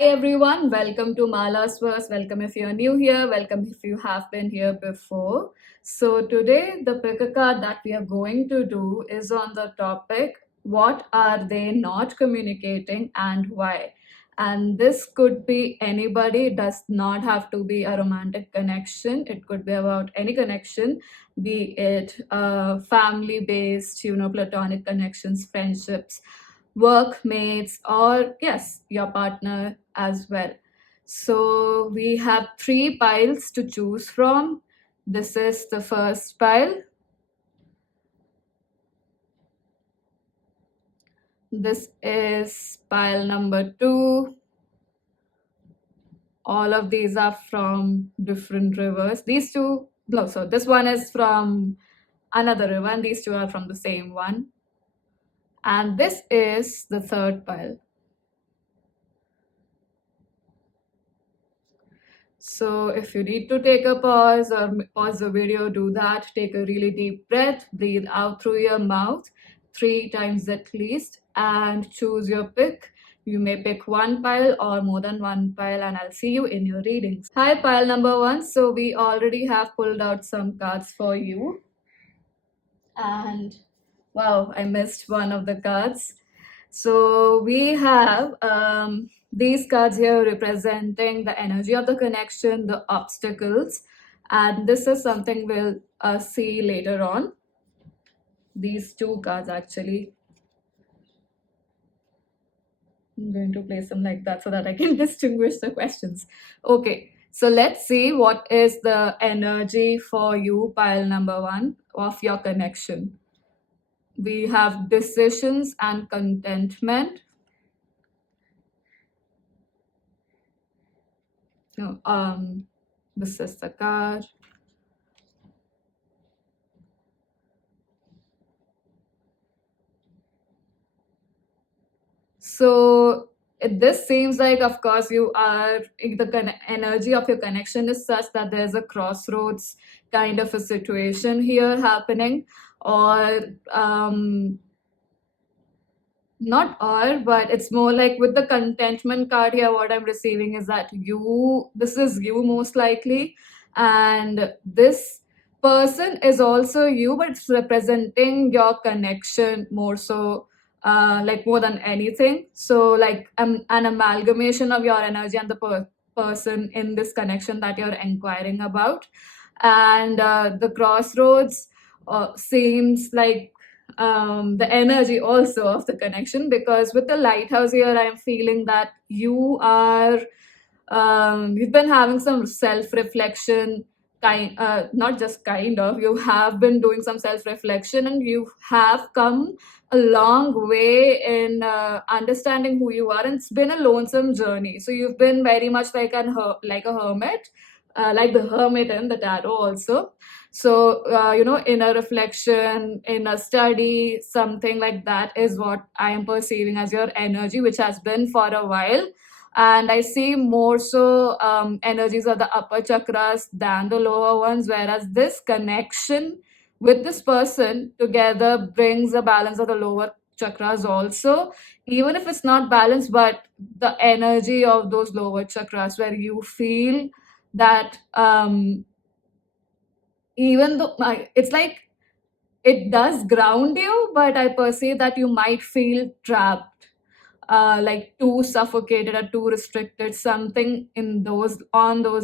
Hey everyone, welcome to Mala's Verse. Welcome if you're new here, welcome if you have been here before. So, today the pick a card that we are going to do is on the topic what are they not communicating and why. And this could be anybody, it does not have to be a romantic connection, it could be about any connection, be it family based, platonic connections, friendships, workmates, or yes, your partner as well. So we have three piles to choose from. This is the first pile. This is pile number 2. All of these are from different rivers. These two, no, so this one is from another river, and these two are from the same one. And this is the third pile. So if you need to take a pause or pause the video, do that. Take a really deep breath, breathe out through your mouth 3 times at least, and choose your pick. You may pick one pile or more than one pile, and I'll see you in your readings. Hi, pile number 1. So we already have pulled out some cards for you. And wow, I missed one of the cards. So we have these cards here representing the energy of the connection, the obstacles, and this is something we'll see later on. These two cards actually. I'm going to place them like that so that I can distinguish the questions. Okay, so let's see what is the energy for you, pile number 1, of your connection. We have decisions and contentment. This is the card. So this seems like, of course, you are the energy of your connection is such that there's a crossroads kind of a situation here happening, or not all, but it's more like with the contentment card here, what I'm receiving is that this is you most likely, and this person is also you, but it's representing your connection more so, like more than anything. So, like an amalgamation of your energy and the person in this connection that you're inquiring about. And the crossroads seems like the energy also of the connection, because with the lighthouse here I'm feeling that you've been having some self-reflection, not just kind of, you have been doing some self-reflection, and you have come a long way in understanding who you are, and it's been a lonesome journey. So you've been very much like a hermit, like the hermit in the tarot also. So inner reflection, inner study, something like that is what I am perceiving as your energy, which has been for a while. And I see more so energies of the upper chakras than the lower ones, whereas this connection with this person together brings a balance of the lower chakras also, even if it's not balanced, but the energy of those lower chakras, where you feel that even though it's like it does ground you, but I perceive that you might feel trapped, like too suffocated or too restricted, something in those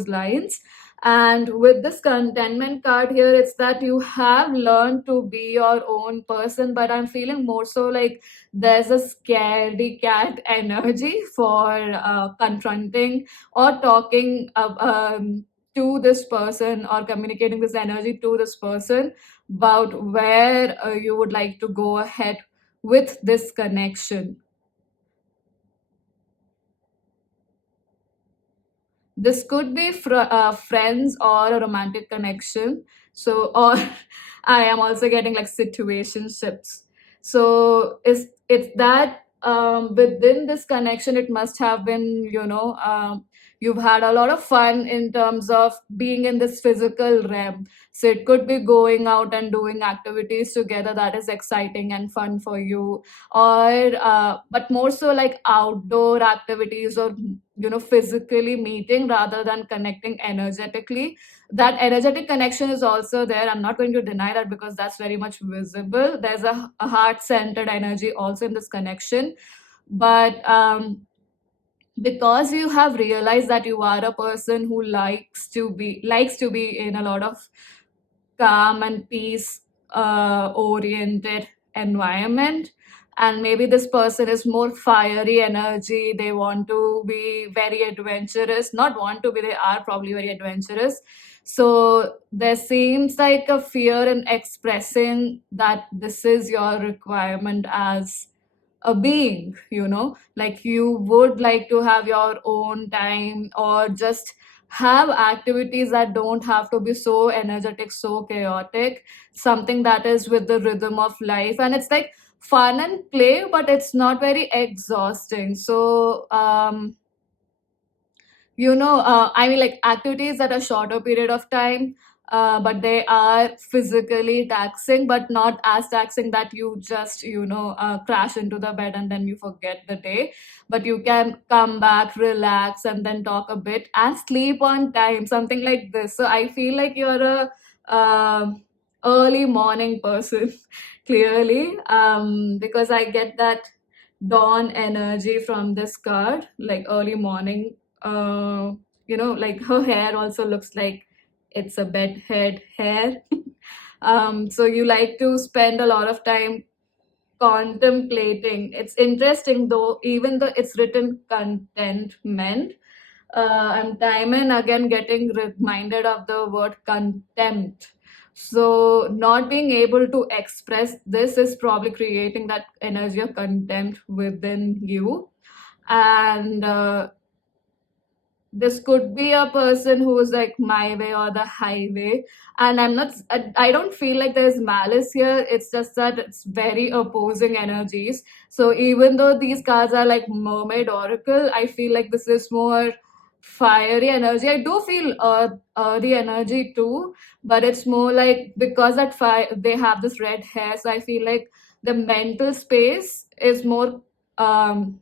lines. And with this contentment card here, it's that you have learned to be your own person, but I'm feeling more so like there's a scaredy cat energy for confronting or talking to this person, or communicating this energy to this person about where you would like to go ahead with this connection. This could be friends or a romantic connection. So, or I am also getting like situationships. So, it's that within this connection, it must have been, you've had a lot of fun in terms of being in this physical realm. So it could be going out and doing activities together that is exciting and fun for you, or but more so like outdoor activities, or physically meeting rather than connecting energetically. That energetic connection is also there, I'm not going to deny that, because that's very much visible. There's a heart centered energy also in this connection. But because you have realized that you are a person who likes to be in a lot of calm and peace oriented environment, and maybe this person is more fiery energy, they want to be very adventurous, not want to be, they are probably very adventurous. So there seems like a fear in expressing that this is your requirement as a being, like you would like to have your own time, or just have activities that don't have to be so energetic, so chaotic, something that is with the rhythm of life, and it's like fun and play, but it's not very exhausting. So I mean, like activities that are shorter period of time, but they are physically taxing, but not as taxing that you just crash into the bed and then you forget the day. But you can come back, relax, and then talk a bit and sleep on time, something like this. So I feel like you're a early morning person clearly, because I get that dawn energy from this card, like early morning. Like her hair also looks like it's a bedhead hair. So you like to spend a lot of time contemplating. It's interesting though, even though it's written contentment, I'm time and again getting reminded of the word contempt. So, not being able to express this is probably creating that energy of contempt within you. And this could be a person who's like my way or the highway. And I don't feel like there's malice here, it's just that it's very opposing energies. So even though these cards are like mermaid oracle, I feel like this is more fiery energy. I do feel the energy too, but it's more like because that fire, they have this red hair, so I feel like the mental space is more um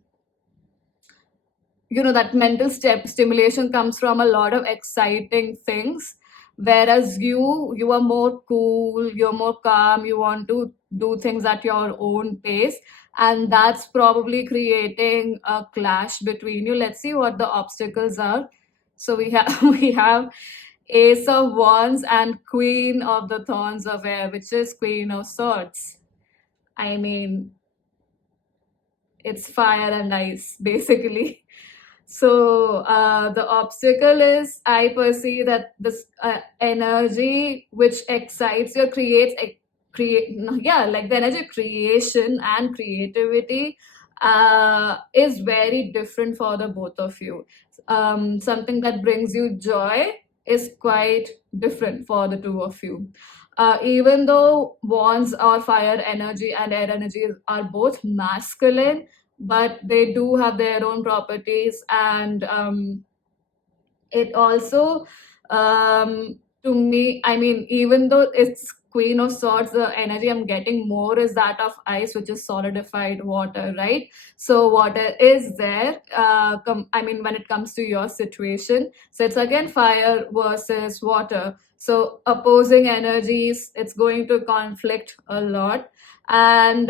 that mental stimulation comes from a lot of exciting things, whereas you are more cool, you're more calm, you want to do things at your own pace, and that's probably creating a clash between you. Let's see what the obstacles are. So we have we have ace of wands and queen of the thorns of air, which is queen of swords. I mean, it's fire and ice basically. So the obstacle is, I perceive that this energy which excites you, yeah, like the energy of creation and creativity is very different for the both of you. Something that brings you joy is quite different for the two of you. Even though wands or fire energy and air energy are both masculine, but they do have their own properties. And it also, to me, I mean, even though it's queen of swords, the energy I'm getting more is that of ice, which is solidified water, right? So water is there, I mean, when it comes to your situation. So it's again fire versus water, so opposing energies, it's going to conflict a lot. And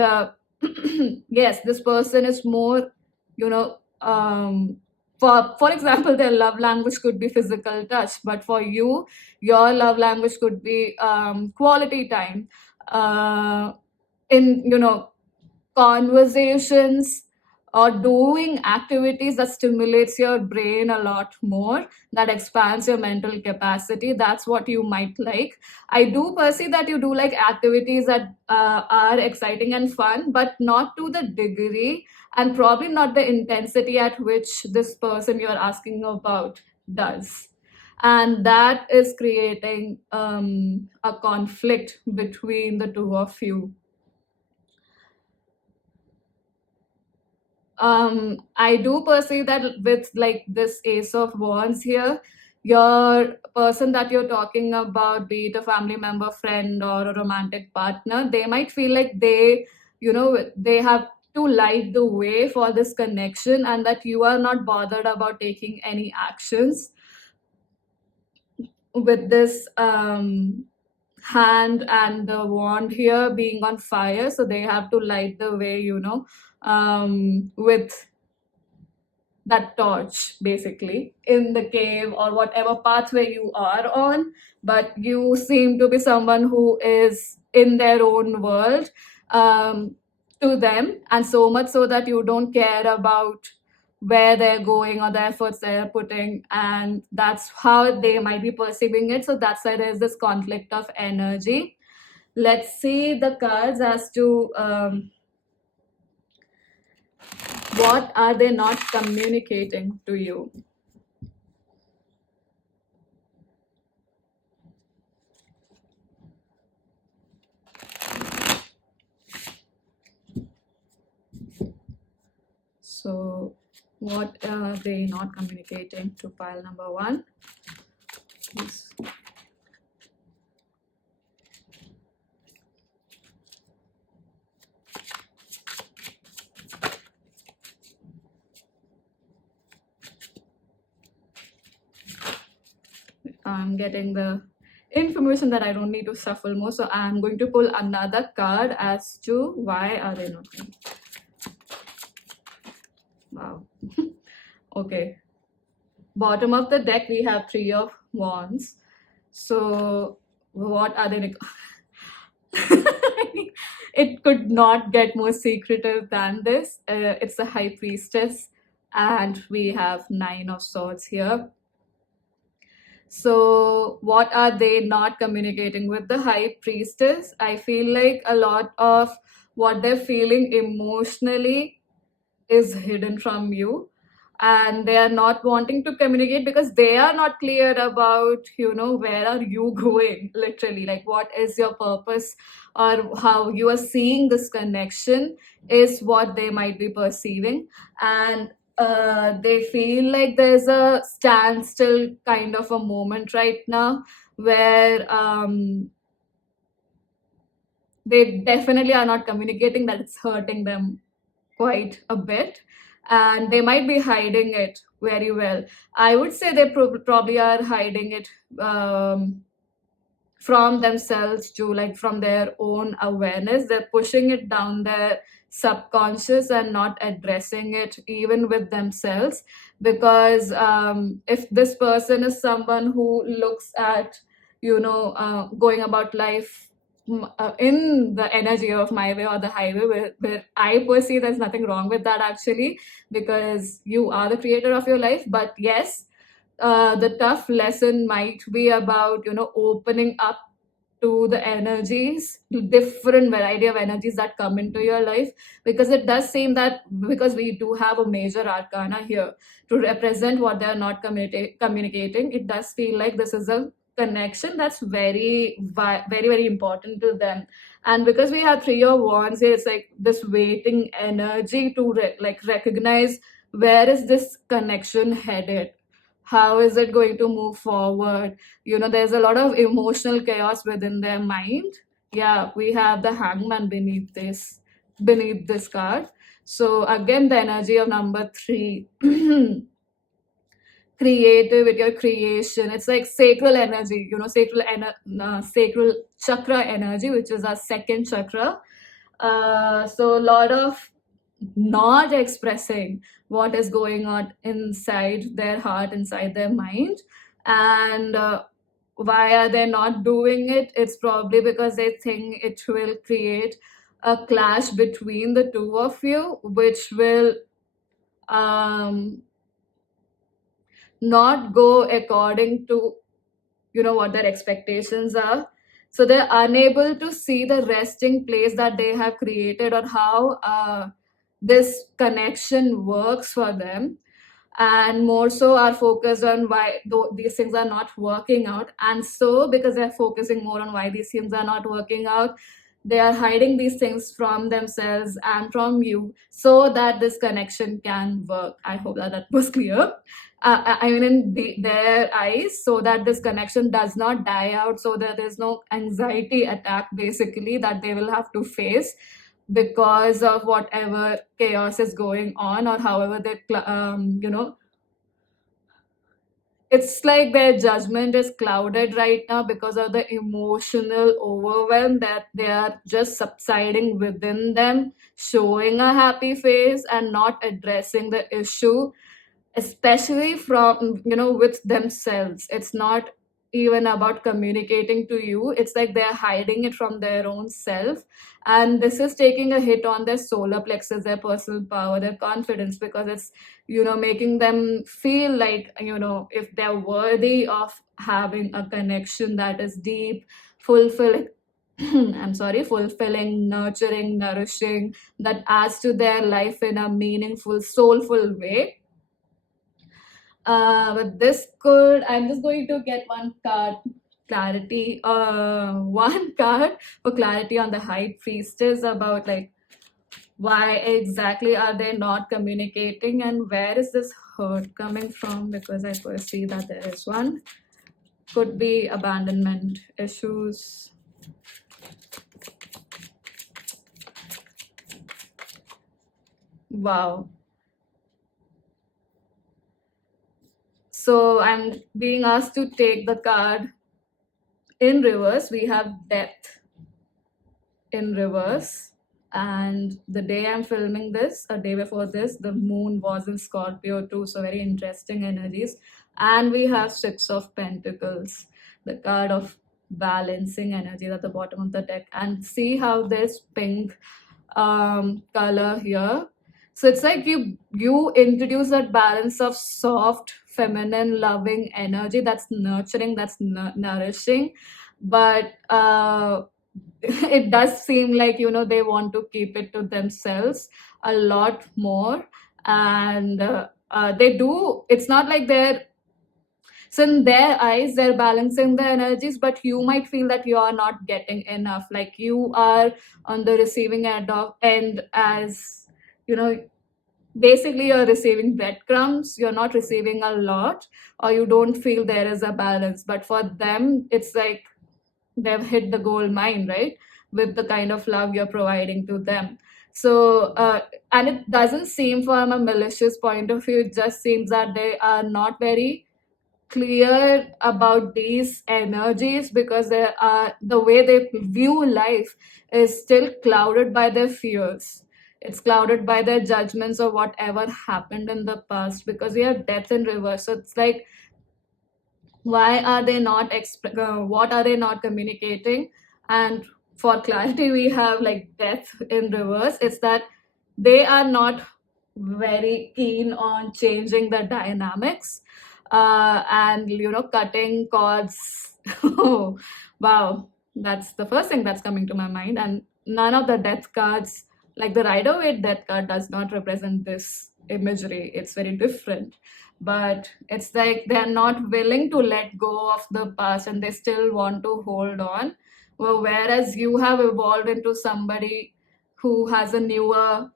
yes, this person is more, you know for example, their love language could be physical touch, but for you, your love language could be quality time, in conversations, or doing activities that stimulates your brain a lot more, that expands your mental capacity. That's what you might like. I do perceive that you do like activities that are exciting and fun, but not to the degree, and probably not the intensity at which this person you're asking about does. And that is creating a conflict between the two of you. I do perceive that with like this Ace of Wands here, your person that you're talking about, be it a family member, friend, or a romantic partner, they might feel like they have to light the way for this connection, and that you are not bothered about taking any actions with this hand and the wand here being on fire. So they have to light the way, with that torch basically in the cave or whatever pathway you are on. But you seem to be someone who is in their own world, um, to them, and so much so that you don't care about where they're going or the efforts they're putting, and that's how they might be perceiving it. So that's why there's this conflict of energy. Let's see the cards as to what are they not communicating to you. So, what are they not communicating to pile number one? Yes. I'm getting the information that I don't need to shuffle more. So, I'm going to pull another card as to why are they not coming. Wow. Okay. Bottom of the deck, we have Three of Wands. So, what are they? It could not get more secretive than this. It's the High Priestess, and we have Nine of Swords here. So, what are they not communicating with the High Priestess? I feel like a lot of what they're feeling emotionally is hidden from you, and they are not wanting to communicate because they are not clear about, where are you going, literally, like what is your purpose, or how you are seeing this connection is what they might be perceiving. And they feel like there's a standstill kind of a moment right now where they definitely are not communicating, that it's hurting them quite a bit, and they might be hiding it very well. I would say they probably are hiding it from themselves too, like from their own awareness. They're pushing it down their subconscious and not addressing it even with themselves. Because if this person is someone who looks at, going about life in the energy of my way or the highway, where I perceive there's nothing wrong with that actually, because you are the creator of your life. But yes, the tough lesson might be about, opening up to the energies, to different variety of energies that come into your life. Because it does seem that, because we do have a major arcana here to represent what they are not communicating, it does feel like this is a connection that's very, very important to them. And because we have Three of Wands here, it's like this waiting energy to recognize where is this connection headed, how is it going to move forward. There's a lot of emotional chaos within their mind. Yeah, we have the Hangman beneath this card. So again, the energy of number three, creative with your creation. It's like sacral energy, sacral chakra energy, which is our second chakra. So a lot of not expressing what is going on inside their heart, inside their mind. And why are they not doing it? It's probably because they think it will create a clash between the two of you, which will not go according to what their expectations are. So they're unable to see the resting place that they have created, or how this connection works for them, and more so are focused on why these things are not working out. And so because they're focusing more on why these things are not working out, they are hiding these things from themselves and from you so that this connection can work. I hope that that was clear. I mean, in their eyes, so that this connection does not die out, so that there's no anxiety attack basically that they will have to face because of whatever chaos is going on, or however they it's like their judgment is clouded right now because of the emotional overwhelm that they are just subsiding within them, showing a happy face and not addressing the issue, especially from with themselves. It's not even about communicating to you, it's like they're hiding it from their own self, and this is taking a hit on their solar plexus, their personal power, their confidence, because it's making them feel like if they're worthy of having a connection that is deep, fulfilling I'm sorry, fulfilling, nurturing, nourishing, that adds to their life in a meaningful, soulful way. But this could, I'm just going to get one card clarity, one card for clarity on the High Priestess about like why exactly are they not communicating and where is this hurt coming from, because I foresee that there is one. Could be abandonment issues. Wow. So I'm being asked to take the card in reverse. We have death in reverse. And the day I'm filming this, a day before this, the moon was in Scorpio too. So very interesting energies. And we have Six of Pentacles, the card of balancing energies at the bottom of the deck. And see how there's pink color here. So it's like you introduce that balance of soft, feminine, loving energy that's nurturing, that's nourishing, but it does seem like they want to keep it to themselves a lot more, and they do. It's not like they're, so in their eyes they're balancing the energies, but you might feel that you are not getting enough, like you are on the receiving end as you know basically you're receiving breadcrumbs, you're not receiving a lot, or you don't feel there is a balance. But for them it's like they've hit the gold mine, right, with the kind of love you're providing to them. So and it doesn't seem from a malicious point of view, it just seems that they are not very clear about these energies, because they are, the way they view life is still clouded by their fears, it's clouded by their judgments of whatever happened in the past, because we have death in reverse. So it's like, why are they not what are they not communicating? And for clarity we have like death in reverse. It's that they are not very keen on changing the dynamics, and cutting cords. Oh, wow, that's the first thing that's coming to my mind. And none of the death cards, like the Rider Waite death card, does not represent this imagery. It's very different, but it's like they're not willing to let go of the past and they still want to hold on. Well, whereas you have evolved into somebody who has a newer,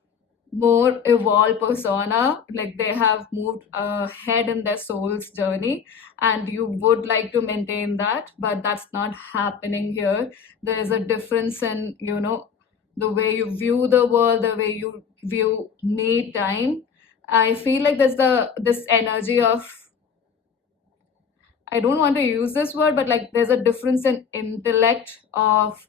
more evolved persona, like they have moved ahead in their soul's journey, and you would like to maintain that, but that's not happening here. There is a difference in the way you view the world, the way you view me time. I feel like there's this energy of, I don't want to use this word, but like there's a difference in intellect of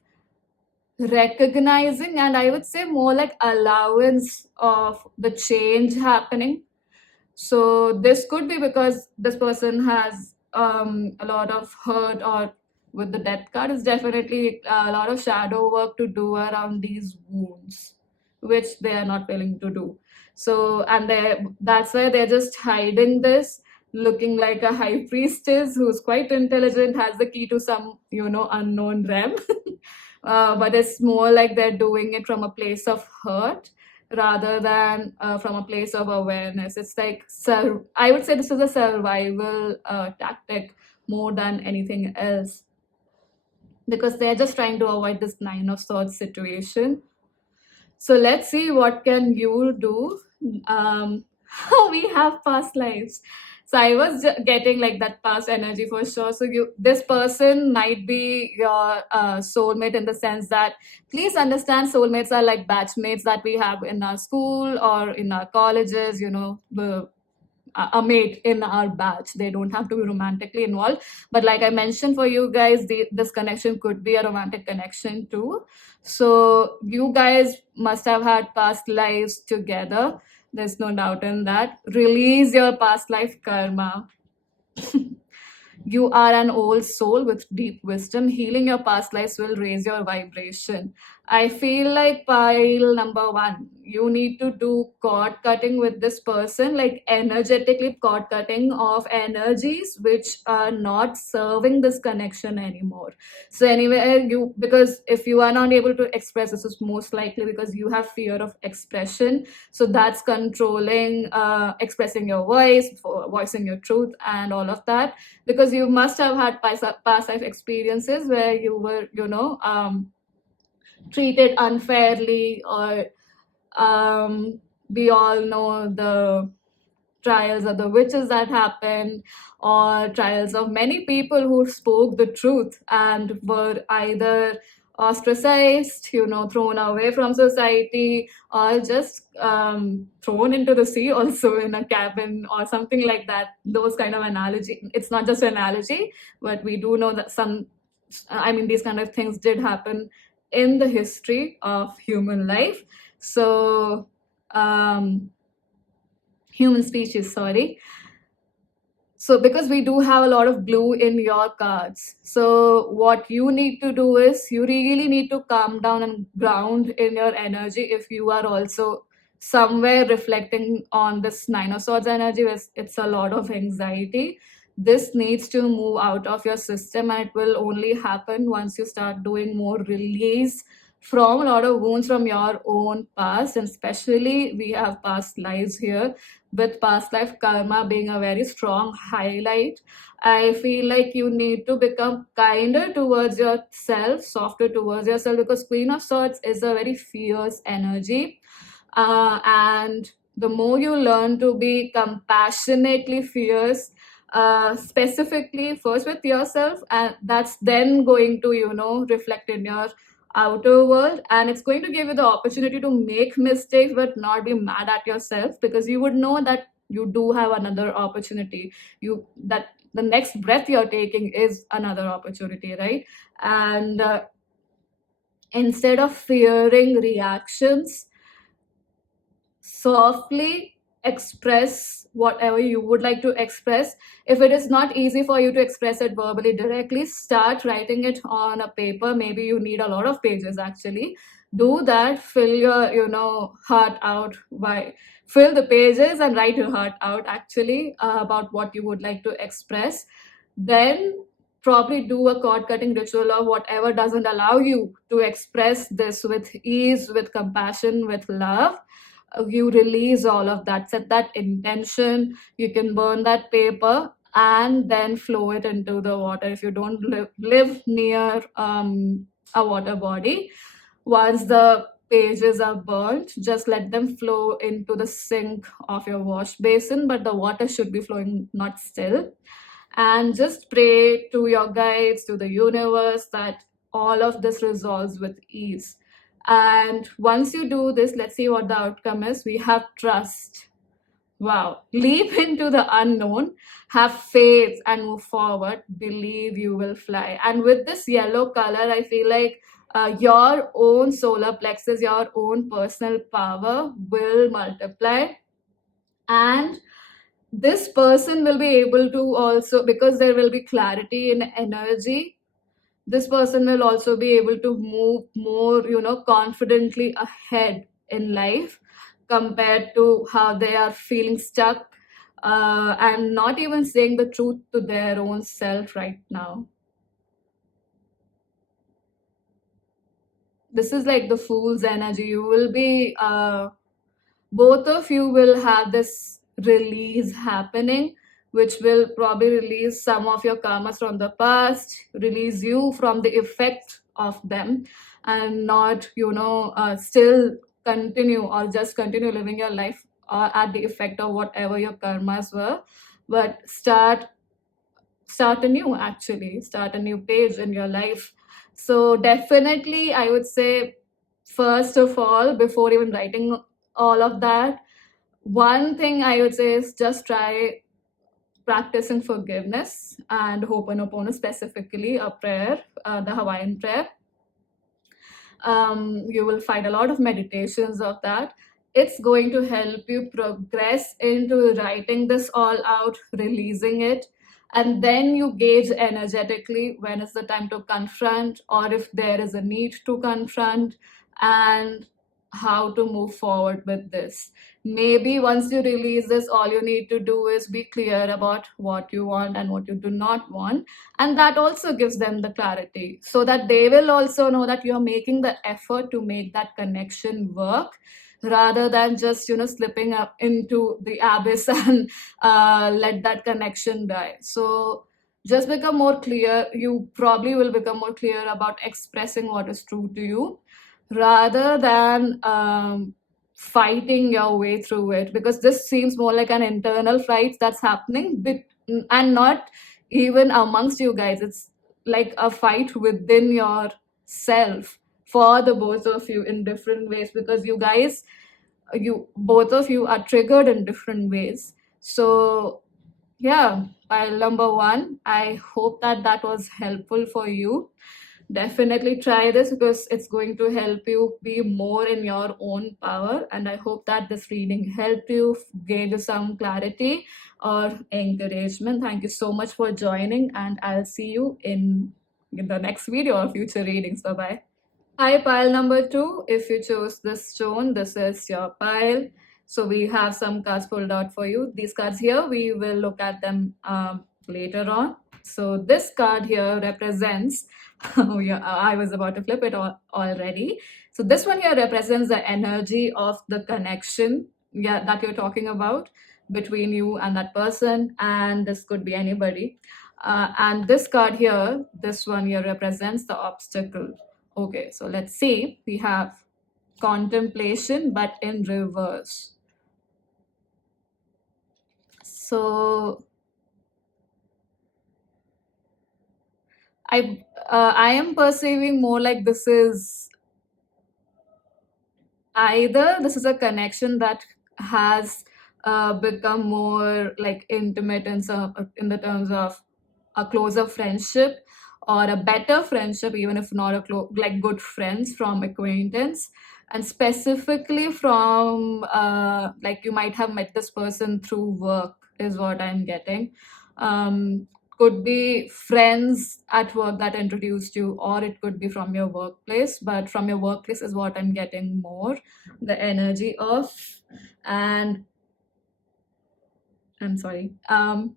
recognizing, and I would say more like allowance of the change happening. So this could be because this person has a lot of hurt, or with the death card is definitely a lot of shadow work to do around these wounds, which they are not willing to do. So, and that's why they're just hiding this, looking like a high priestess who's quite intelligent, has the key to some unknown realm. But it's more like they're doing it from a place of hurt rather than from a place of awareness. It's like, I would say this is a survival tactic more than anything else. because they're just trying to avoid this nine of swords situation. So let's see what can you do. um we have past lives. So I was getting like that past energy for sure. So you, this person might be your soulmate, in the sense that, please understand, soulmates are like batchmates that we have in our school or in our colleges, the a mate in our batch. They don't have to be romantically involved. But like I mentioned, for you guys, this connection could be a romantic connection too. So you guys must have had past lives together. There's no doubt in that. Release your past life karma. You are an old soul with deep wisdom. Healing your past lives will raise your vibration. I feel like pile number one, you need to do cord cutting with this person, like energetically cord cutting of energies which are not serving this connection anymore. So anyway, because if you are not able to express, this is most likely because you have fear of expression. So that's controlling expressing your voice, voicing your truth, and all of that, because you must have had past life experiences where you were, treated unfairly, or we all know the trials of the witches that happened, or trials of many people who spoke the truth and were either ostracized, thrown away from society, or just thrown into the sea, also in a cabin or something like that. Those kind of analogy. It's not just an analogy, but we do know that these kind of things did happen in the history of human life. So, human species, sorry. So because we do have a lot of blue in your cards, so what you need to do is, you really need to calm down and ground in your energy. If you are also somewhere reflecting on this nine of swords energy, it's a lot of anxiety, this needs to move out of your system, and it will only happen once you start doing more release from a lot of wounds from your own past. And especially we have past lives here, with past life karma being a very strong highlight. I feel like you need to become kinder towards yourself, softer towards yourself, because Queen of Swords is a very fierce energy. And the more you learn to be compassionately fierce, specifically first with yourself, and that's then going to, reflect in your outer world, and it's going to give you the opportunity to make mistakes but not be mad at yourself, because you would know that you do have another opportunity, you that the next breath you're taking is another opportunity, right? And instead of fearing reactions, softly express whatever you would like to express. If it is not easy for you to express it verbally directly, start writing it on a paper. Maybe you need a lot of pages actually. Do that, fill your, heart out by fill the pages and write your heart out actually, about what you would like to express. Then probably do a cord cutting ritual or whatever doesn't allow you to express this with ease, with compassion, with love. You release all of that, set that intention, you can burn that paper and then flow it into the water if you don't live near a water body. Once the pages are burnt, just let them flow into the sink of your wash basin, but the water should be flowing, not still. And just pray to your guides, to the universe, that all of this resolves with ease. And once you do this, let's see what the outcome is. We have trust. Wow. Leap into the unknown, have faith, and move forward. Believe you will fly. And with this yellow color, I feel like your own solar plexus, your own personal power will multiply. And this person will be able to also, because there will be clarity in energy, this person will also be able to move more, confidently ahead in life, compared to how they are feeling stuck, and not even saying the truth to their own self right now. This is like the fool's energy. You will be both of you will have this release happening, which will probably release some of your karmas from the past, release you from the effect of them, and not, still continue or just continue living your life at the effect of whatever your karmas were, but start anew, actually start a new page in your life. So definitely I would say, first of all, before even writing all of that, one thing I would say is just try practicing forgiveness and Ho'oponopono, specifically a prayer, the Hawaiian prayer. You will find a lot of meditations of that. It's going to help you progress into writing this all out, releasing it, and then you gauge energetically when is the time to confront, or if there is a need to confront, and how to move forward with this. Maybe once you release this, all you need to do is be clear about what you want and what you do not want, and that also gives them the clarity, so that they will also know that you're making the effort to make that connection work, rather than just slipping up into the abyss and let that connection die. So just become more clear. You probably will become more clear about expressing what is true to you, rather than fighting your way through it, because this seems more like an internal fight that's happening and not even amongst you guys. It's like a fight within yourself for the both of you in different ways, because you guys, you both of you are triggered in different ways. So yeah, pile number one, I hope that that was helpful for you. Definitely try this, because it's going to help you be more in your own power, and I hope that this reading helped you gain some clarity or encouragement. Thank you so much for joining, and I'll see you in the next video or future readings. Bye bye. Hi, pile number two. If you chose this stone, this is your pile. So we have some cards pulled out for you. These cards here, we will look at them later on. So this card here represents, oh yeah, I was about to flip it already. So this one here represents the energy of the connection, yeah, that you're talking about between you and that person, and this could be anybody. And this card here, this one here represents the obstacle. Okay, so let's see. We have contemplation, but in reverse. So I am perceiving more like this is either this is a connection that has become more like intimate in the terms of a closer friendship, or a better friendship, even if not like good friends from acquaintance, and specifically from like you might have met this person through work, is what I'm getting. um, could be friends at work that introduced you, or it could be from your workplace, but from your workplace is what I'm getting more the energy of. And I'm sorry, I'm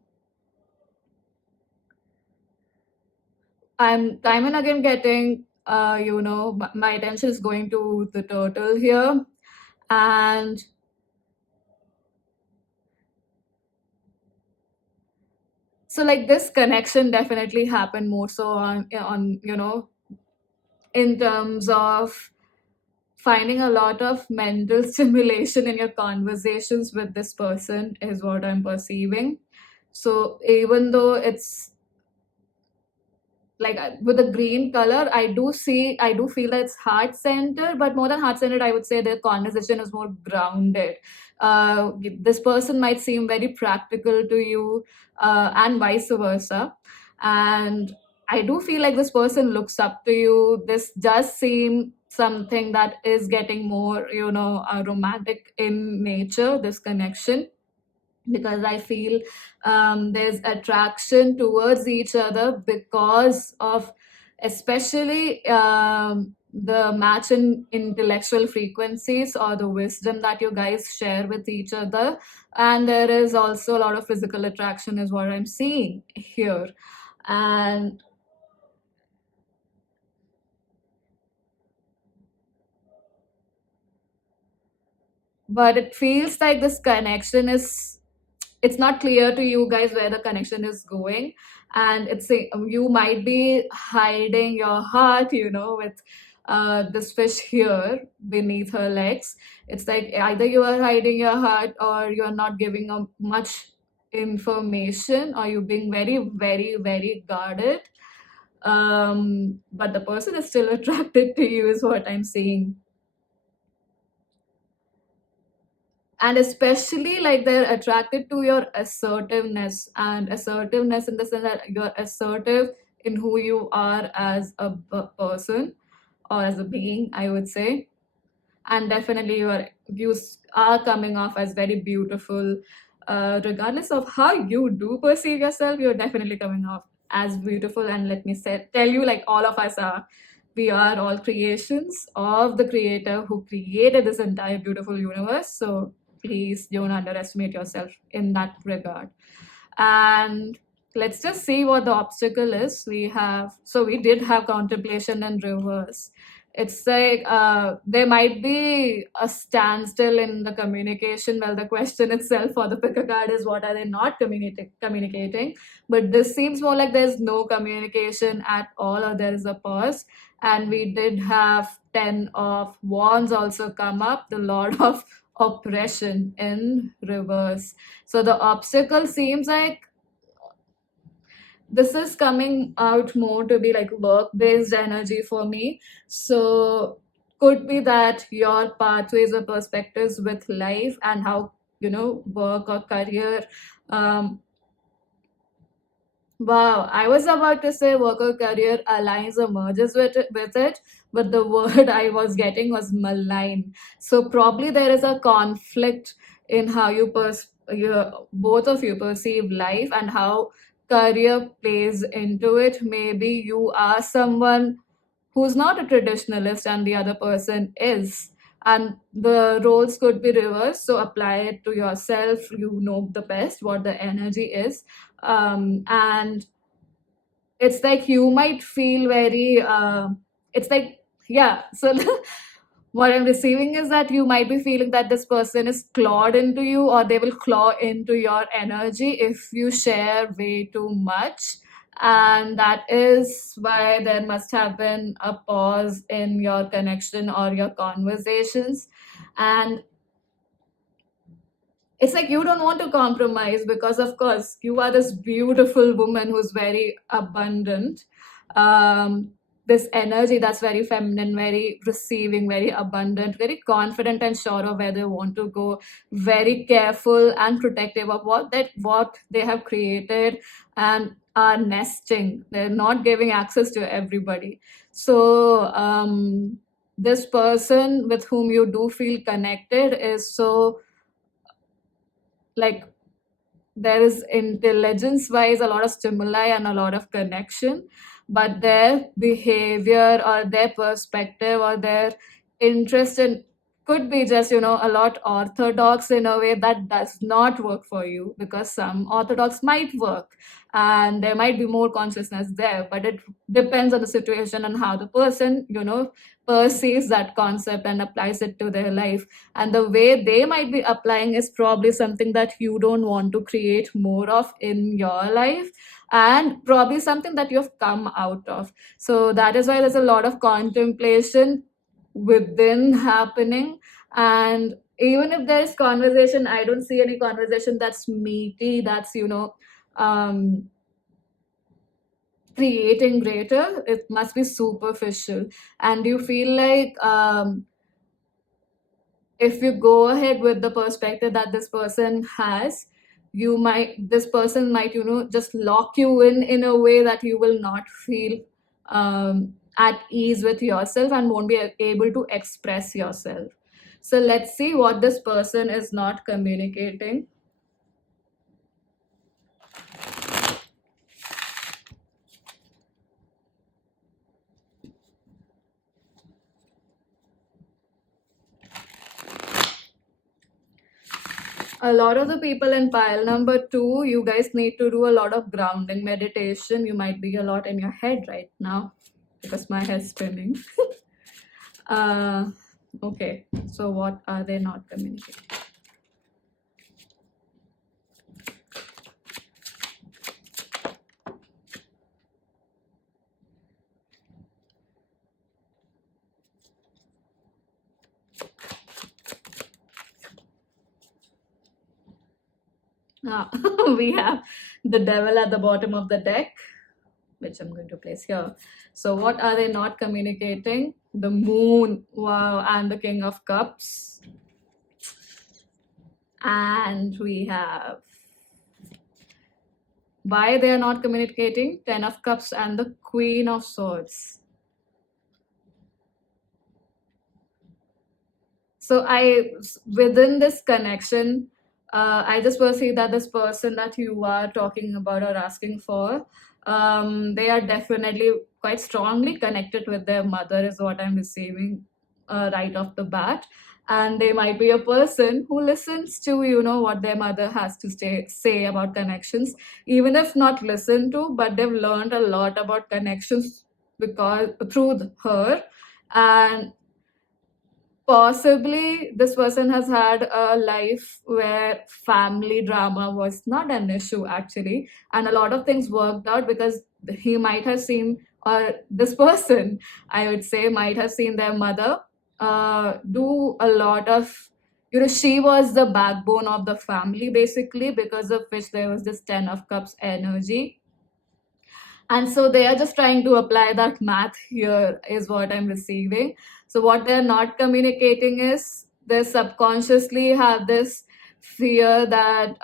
time and again getting, my attention is going to the turtle here. And so like this connection definitely happened more so on in terms of finding a lot of mental stimulation in your conversations with this person, is what I'm perceiving. So even though it's like with the green color, I do feel that it's heart centered, but more than heart centered, I would say the conversation is more grounded. This person might seem very practical to you, and vice versa. And I do feel like this person looks up to you. This does seem something that is getting more romantic in nature, this connection, because I feel there's attraction towards each other because of, especially the match in intellectual frequencies or the wisdom that you guys share with each other. And there is also a lot of physical attraction, is what I'm seeing here. And but it feels like this connection is it's not clear to you guys where the connection is going, and you might be hiding your heart, with this fish here beneath her legs. It's like either you are hiding your heart, or you are not giving much information, or you're being very, very, very guarded. But the person is still attracted to you, is what I'm saying. And especially, like, they're attracted to your assertiveness, and assertiveness in the sense that you're assertive in who you are as a person, or as a being, I would say. And definitely you are coming off as very beautiful. Regardless of how you do perceive yourself, you're definitely coming off as beautiful. And let me tell you, like, all of us are, we are all creations of the creator who created this entire beautiful universe. So please don't underestimate yourself in that regard. And let's just see what the obstacle is. We did have contemplation and reverse. It's like there might be a standstill in the communication. Well, the question itself for the picker card is, what are they not communicating? But this seems more like there's no communication at all, or there is a pause. And we did have 10 of wands also come up, the lord of oppression in reverse. So the obstacle seems like this is coming out more to be like work based energy for me. So could be that your pathways or perspectives with life, and how work or career. Wow, I was about to say work or career aligns or merges with it, but the word I was getting was malign. So probably there is a conflict in how both of you perceive life, and how career plays into it. Maybe you are someone who's not a traditionalist and the other person is. And the roles could be reversed. So apply it to yourself. You know the best what the energy is. And it's like you might feel very, it's like, yeah. So what I'm receiving is that you might be feeling that this person is clawed into you, or they will claw into your energy if you share way too much. And that is why there must have been a pause in your connection or your conversations. And it's like you don't want to compromise, because of course you are this beautiful woman who's very abundant. This energy that's very feminine, very receiving, very abundant, very confident and sure of where they want to go, very careful and protective of what they have created, and are nesting. They're not giving access to everybody. So this person with whom you do feel connected is so, like, there is intelligence wise a lot of stimuli and a lot of connection, but their behavior or their perspective or their interest in could be just a lot orthodox in a way that does not work for you, because some orthodox might work and there might be more consciousness there, but it depends on the situation and how the person perceives that concept and applies it to their life. And the way they might be applying is probably something that you don't want to create more of in your life, and probably something that you've come out of. So that is why there's a lot of contemplation within happening. And even if there's conversation, I don't see any conversation that's meaty, that's um creating greater. It must be superficial. And you feel like if you go ahead with the perspective that this person has, this person might just lock you in a way that you will not feel at ease with yourself, and won't be able to express yourself. So let's see what this person is not communicating. A lot of the people in pile number 2, you guys need to do a lot of grounding meditation. You might be a lot in your head right now because my head's spinning. Okay, so what are they not communicating? Uh, we have the devil at the bottom of the deck, which I'm going to place here. So, what are they not communicating? The moon, wow, and the king of cups. And we have why they are not communicating, ten of cups and the queen of swords. So within this connection, I just perceive that this person that you are talking about or asking for, they are definitely quite strongly connected with their mother, is what I'm receiving right off the bat. And they might be a person who listens to, what their mother has to say about connections, even if not listened to, but they've learned a lot about connections because through her. And possibly this person has had a life where family drama was not an issue actually, and a lot of things worked out because he might have seen, or this person, I would say, might have seen their mother do a lot of, she was the backbone of the family basically, because of which there was this 10 of cups energy. And so they are just trying to apply that math here, is what I'm receiving. So what they're not communicating is they subconsciously have this fear that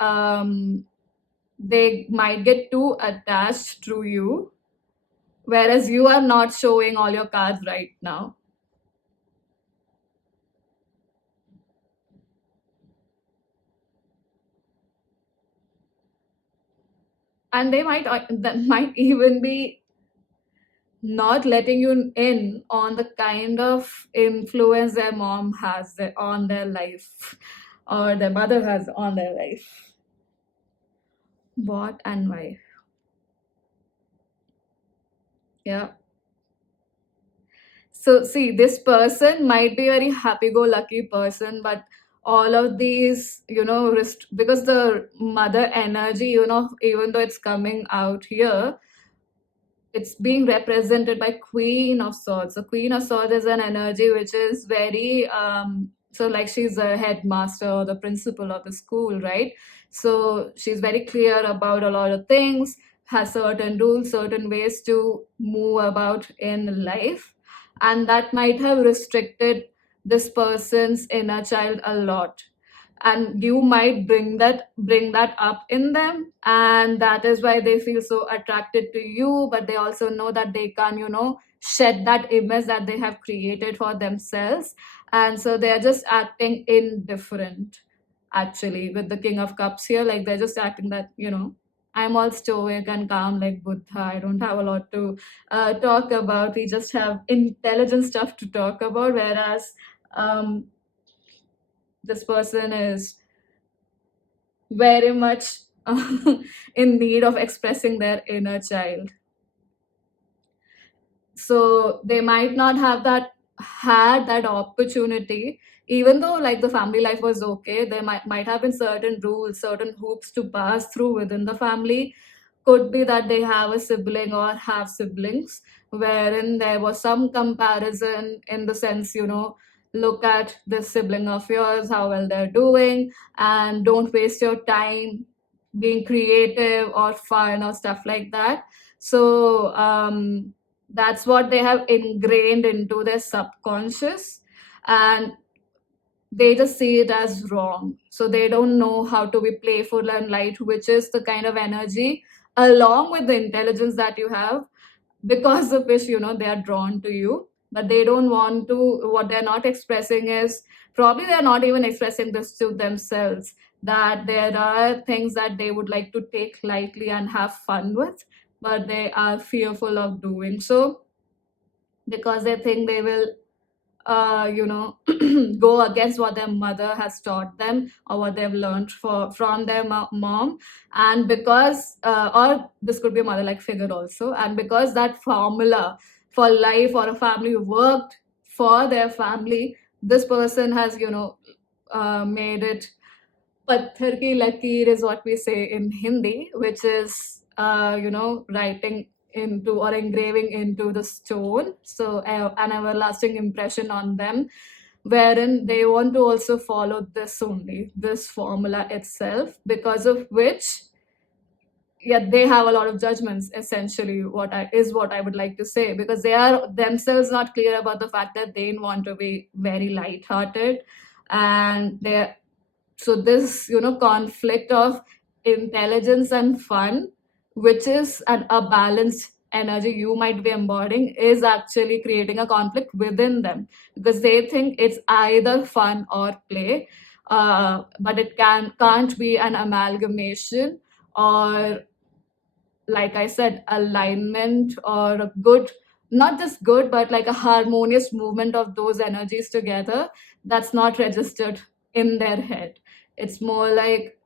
they might get too attached to you, whereas you are not showing all your cards right now. And they might that might even be not letting you in on the kind of influence their mom has on their life, or their mother has on their life. What and why? Yeah. So see, this person might be a very happy-go-lucky person, but all of these, because the mother energy, even though it's coming out here, it's being represented by queen of swords. So queen of swords is an energy which is very so like she's a headmaster or the principal of the school, right? So she's very clear about a lot of things, has certain rules, certain ways to move about in life, and that might have restricted this person's inner child a lot. And you might bring that up in them, and that is why they feel so attracted to you, but they also know that they can, shed that image that they have created for themselves. And so they are just acting indifferent actually with the king of cups here. Like they're just acting that, I'm all stoic and calm like Buddha. I don't have a lot to talk about. We just have intelligent stuff to talk about. Whereas um, this person is very much in need of expressing their inner child. So they might not have had that opportunity, even though like the family life was okay. There might have been certain rules, certain hoops to pass through within the family. Could be that they have a sibling or have siblings, wherein there was some comparison in the sense, look at this sibling of yours, how well they're doing, and don't waste your time being creative or fun or stuff like that. So that's what they have ingrained into their subconscious, and they just see it as wrong. So they don't know how to be playful and light, which is the kind of energy along with the intelligence that you have, because of which, they are drawn to you. But they don't want to, what they're not expressing is, probably they're not even expressing this to themselves, that there are things that they would like to take lightly and have fun with, but they are fearful of doing so because they think they will go against what their mother has taught them or what they've learned from their mom. And because or this could be a mother like figure also, and because that formula for life or a family worked for their family, this person has made it. Patthar ki lakir is what we say in Hindi, which is writing into or engraving into the stone. So an everlasting impression on them. wherein they want to also follow this only, this formula itself, because of which, yeah, they have a lot of judgments, essentially, what I would like to say, because they are themselves not clear about the fact that they want to be very light-hearted, and they so this, conflict of intelligence and fun, which is a balanced energy you might be embodying, is actually creating a conflict within them, because they think it's either fun or play, but it can't be an amalgamation, or, like I said, alignment, or a good, not just good, but like a harmonious movement of those energies together. That's not registered in their head. It's more like,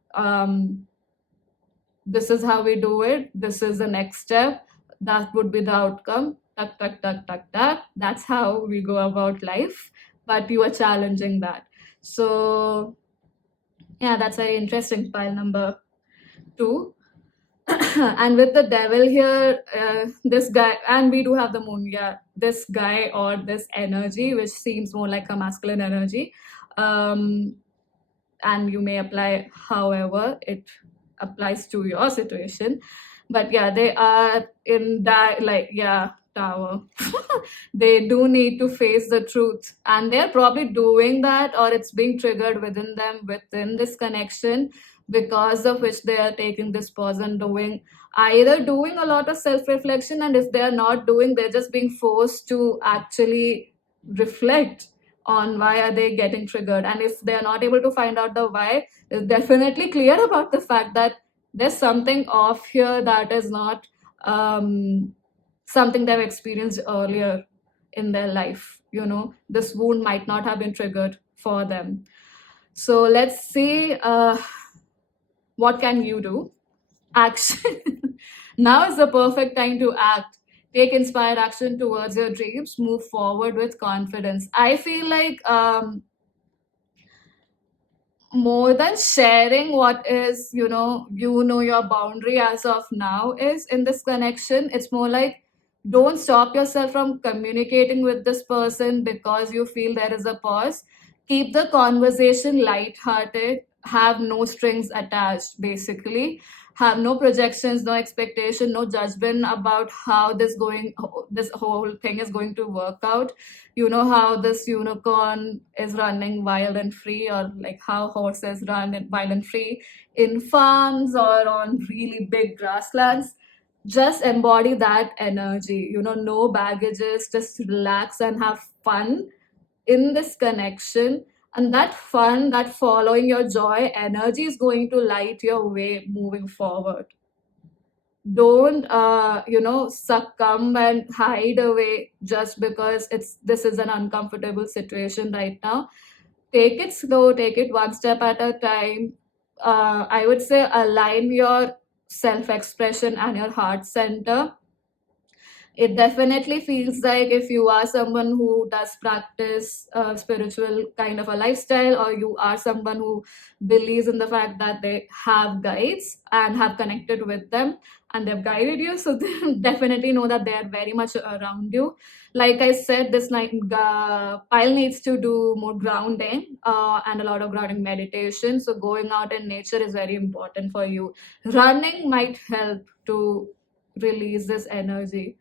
this is how we do it, this is the next step, that would be the outcome, tuck, tuck, tuck, tuck, tuck. That's how we go about life. But you are challenging that. So, yeah, that's very interesting. Pile number two. And with the devil here, this guy, and we do have the moon, yeah, this guy or this energy, which seems more like a masculine energy, um, and you may apply however it applies to your situation. But yeah, they are in that, like, yeah, tower. They do need to face the truth, and they're probably doing that, or it's being triggered within them within this connection, because of which they are taking this pause and doing a lot of self-reflection. And if they're not doing, they're just being forced to actually reflect on why are they getting triggered. And if they're not able to find out the why, they're definitely clear about the fact that there's something off here that is not, something they've experienced earlier in their life. This wound might not have been triggered for them. So let's see, what can you do? Action. Now is the perfect time to act. Take inspired action towards your dreams. Move forward with confidence. I feel like, more than sharing what is, your boundary as of now is in this connection, it's more like, don't stop yourself from communicating with this person because you feel there is a pause. Keep the conversation light-hearted, have no strings attached, basically. Have no projections, no expectation, no judgment about how this whole thing is going to work out. You know how this unicorn is running wild and free, or like how horses run wild and free in farms or on really big grasslands. Just embody that energy, no baggages, just relax and have fun in this connection. And that fun, that following your joy energy is going to light your way moving forward. Don't, succumb and hide away just because this is an uncomfortable situation right now. Take it slow, take it one step at a time. I would say align your self expression and your heart center. It definitely feels like, if you are someone who does practice spiritual kind of a lifestyle, or you are someone who believes in the fact that they have guides and have connected with them and they've guided you, so they definitely know that they are very much around you. Like I said, this night, Pile needs to do more grounding, and a lot of grounding meditation. So going out in nature is very important for you. Running might help to release this energy.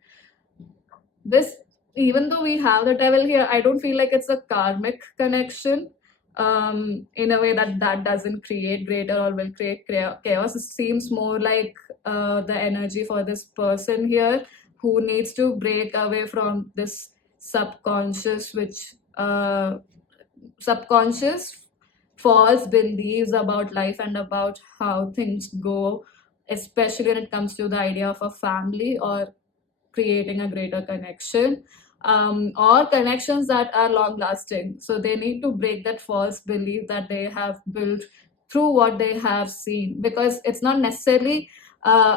This, even though we have the devil here, I don't feel like it's a karmic connection, in a way that doesn't create greater or will create chaos. It seems more like, the energy for this person here, who needs to break away from this subconscious, which, subconscious false beliefs about life and about how things go, especially when it comes to the idea of a family, or creating a greater connection, or connections that are long lasting. So they need to break that false belief that they have built through what they have seen, because it's not necessarily,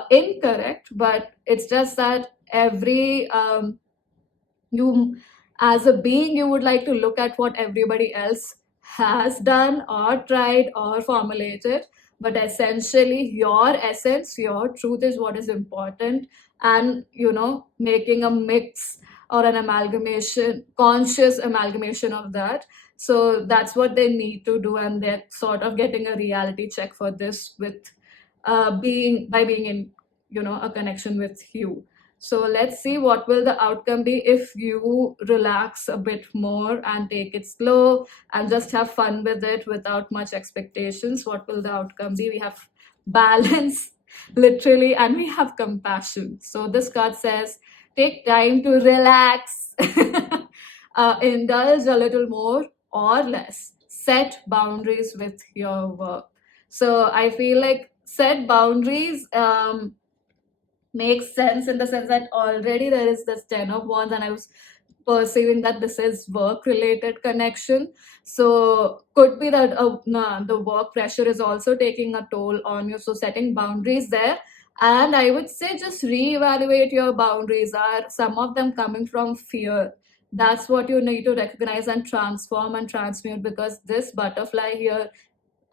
incorrect, but it's just that every, you, as a being, you would like to look at what everybody else has done or tried or formulated, but essentially your essence, your truth is what is important. And making a mix or an amalgamation, conscious amalgamation of that, So that's what they need to do, and they're sort of getting a reality check for this with being in a connection with you. So let's see what will the outcome be if you relax a bit more and take it slow and just have fun with it without much expectations. What will the outcome be? We have balance literally, and we have compassion. So this card says take time to relax, indulge a little more or less, set boundaries with your work. So I feel like set boundaries makes sense in the sense that already there is this 10 of wands, and I was perceiving that this is work related connection. So could be that nah, the work pressure is also taking a toll on you, so setting boundaries there. And I would say just reevaluate your boundaries. Are some of them coming from fear? That's what you need to recognize and transform and transmute, because this butterfly here,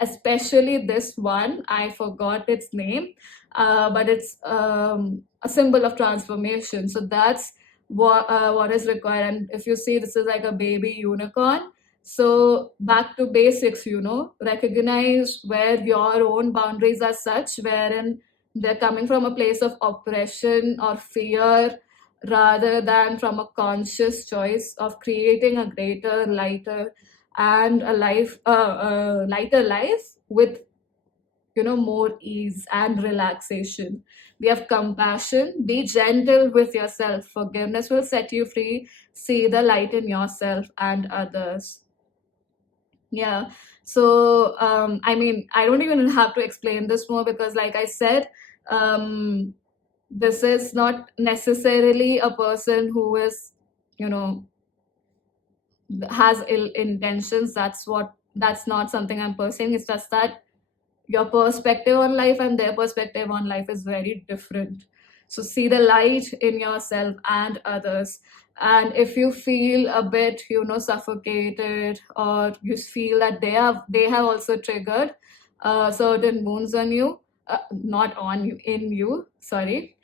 especially this one, I forgot its name, but it's a symbol of transformation. So that's what is required. And if you see, this is like a baby unicorn. So back to basics, recognize where your own boundaries are such wherein they're coming from a place of oppression or fear, rather than from a conscious choice of creating a greater, lighter, and a lighter life with more ease and relaxation. We have compassion. Be gentle with yourself. Forgiveness will set you free. See the light in yourself and others. Yeah. So I mean, I don't even have to explain this more, because like I said, this is not necessarily a person who is you know has ill intentions. That's not something I'm pursuing. It's just that your perspective on life and their perspective on life is very different. So see the light in yourself and others. And if you feel a bit suffocated, or you feel that they have also triggered certain wounds on you, not on you, in you, sorry,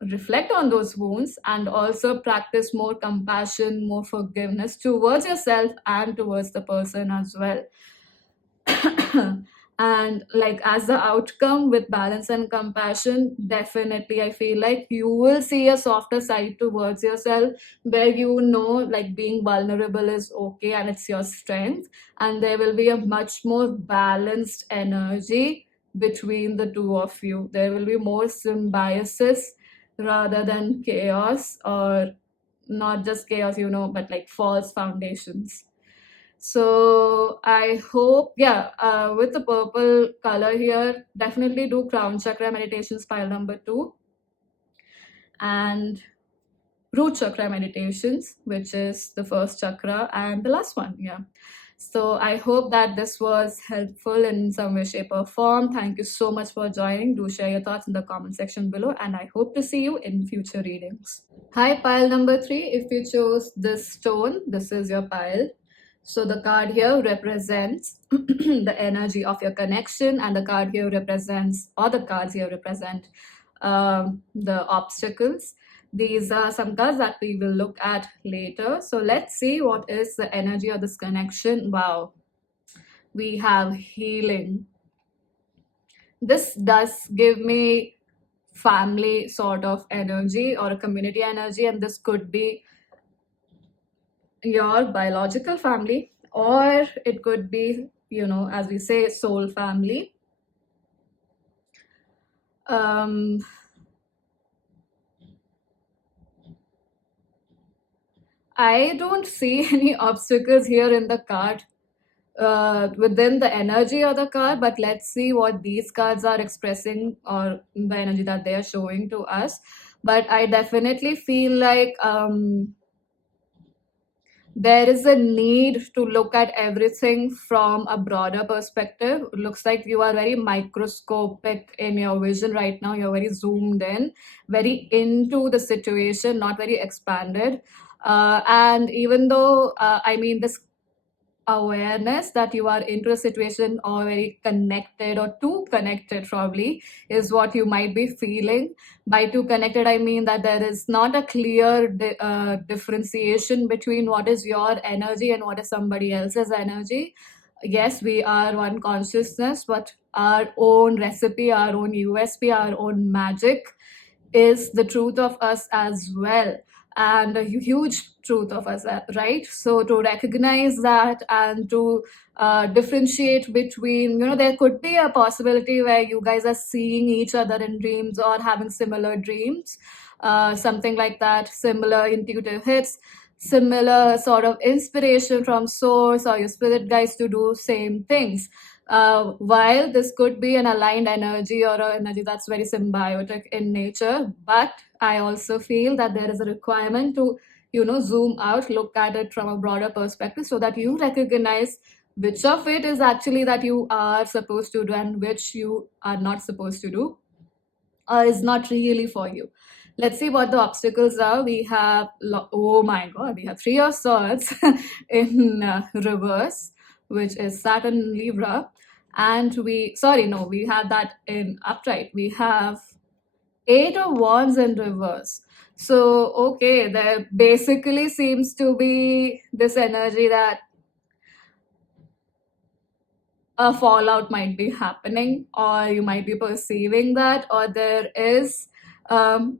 reflect on those wounds and also practice more compassion, more forgiveness towards yourself and towards the person as well. And like as the outcome, with balance and compassion, definitely I feel like you will see a softer side towards yourself, where like being vulnerable is okay and it's your strength, and there will be a much more balanced energy between the two of you. There will be more symbiosis rather than chaos, or not just chaos, but like false foundations. So I hope, yeah, with the purple color here, definitely do crown chakra meditations, pile number 2, and root chakra meditations, which is the first chakra and the last one. Yeah. So I hope that this was helpful in some way, shape, or form. Thank you so much for joining. Do share your thoughts in the comment section below, and I hope to see you in future readings. Hi, pile number 3. If you chose this stone, this is your pile. So the card here represents the energy of your connection, and the card here represents, or the cards here represent the obstacles. These are some cards that we will look at later. So let's see what is the energy of this connection. Wow. We have healing. This does give me family sort of energy or a community energy, and this could be your biological family, or it could be, as we say, soul family. I don't see any obstacles here in the card within the energy of the card, but let's see what these cards are expressing, or the energy that they are showing to us. But I definitely feel like there is a need to look at everything from a broader perspective. It looks like you are very microscopic in your vision right now. You're very zoomed in, very into the situation, not very expanded. And even though, I mean, this awareness that you are into a situation or very connected or too connected, probably, is what you might be feeling. By too connected, I mean that there is not a clear differentiation between what is your energy and what is somebody else's energy. Yes, we are one consciousness, but our own recipe, our own USP, our own magic is the truth of us as well, and a huge truth of us, right? So to recognize that and to differentiate between, there could be a possibility where you guys are seeing each other in dreams or having similar dreams, something like that, similar intuitive hits, similar sort of inspiration from source or your spirit guides to do same things. While this could be an aligned energy or an energy that's very symbiotic in nature, but I also feel that there is a requirement to, zoom out, look at it from a broader perspective so that you recognize which of it is actually that you are supposed to do and which you are not supposed to do or is not really for you. Let's see what the obstacles are. We have, oh my god, we have Three of Swords in reverse, which is Saturn in Libra. And sorry, no, we have that in upright. We have Eight of Wands in reverse. So, okay, there basically seems to be this energy that a fallout might be happening, or you might be perceiving that, or there is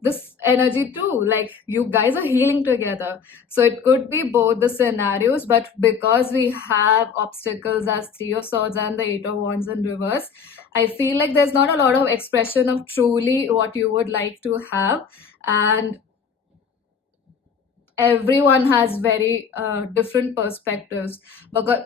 this energy too, like you guys are healing together. So it could be both the scenarios, but because we have obstacles as Three of Swords and the Eight of Wands in reverse, I feel like there's not a lot of expression of truly what you would like to have. And everyone has very different perspectives, but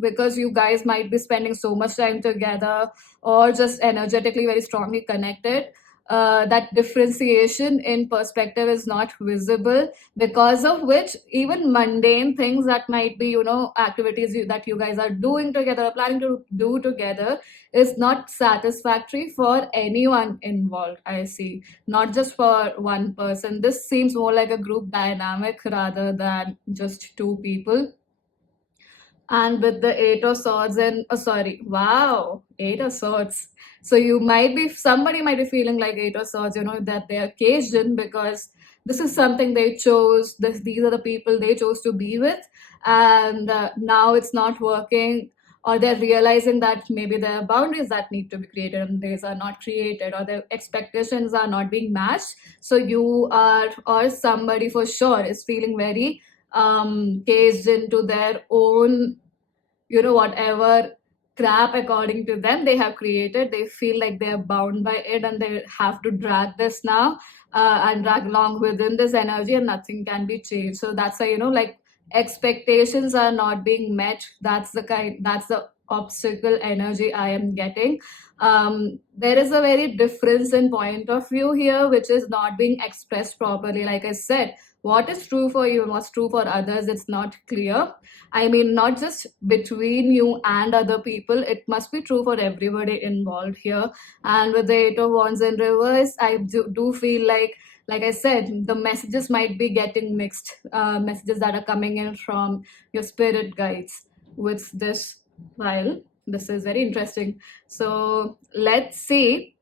because you guys might be spending so much time together or just energetically very strongly connected, that differentiation in perspective is not visible, because of which even mundane things that might be, activities that you guys are doing together or planning to do together is not satisfactory for anyone involved, I see, not just for one person. This seems more like a group dynamic rather than just two people. And with the Eight of Swords and, oh, sorry, wow, Eight of Swords. So somebody might be feeling like Eight of Swords, that they are caged in because this is something they chose. These are the people they chose to be with, and now it's not working, or they're realizing that maybe there are boundaries that need to be created and these are not created, or their expectations are not being matched. So you are, or somebody for sure is feeling very caged into their own, whatever crap according to them they have created. They feel like they are bound by it and they have to drag this now, and drag along within this energy, and nothing can be changed. So that's why, like, expectations are not being met. That's the obstacle energy I am getting. There is a very difference in point of view here which is not being expressed properly. Like I said, what is true for you and what's true for others, it's not clear. I mean, not just between you and other people, it must be true for everybody involved here. And with the Eight of Wands in reverse, I do feel like I said, the messages might be getting mixed, messages that are coming in from your spirit guides with this file. This is very interesting. So let's see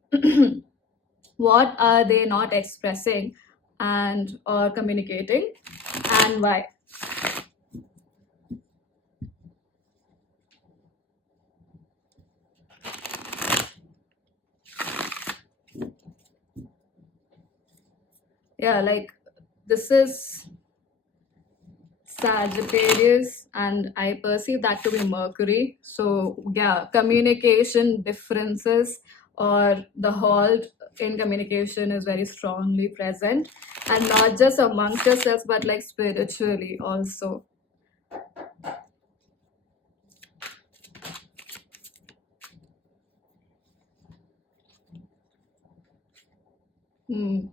what are they not expressing and or communicating, and why. Yeah, like, this is Sagittarius, and I perceive that to be Mercury. So, yeah, communication differences or the halt in communication is very strongly present, and not just amongst yourselves, but like spiritually also.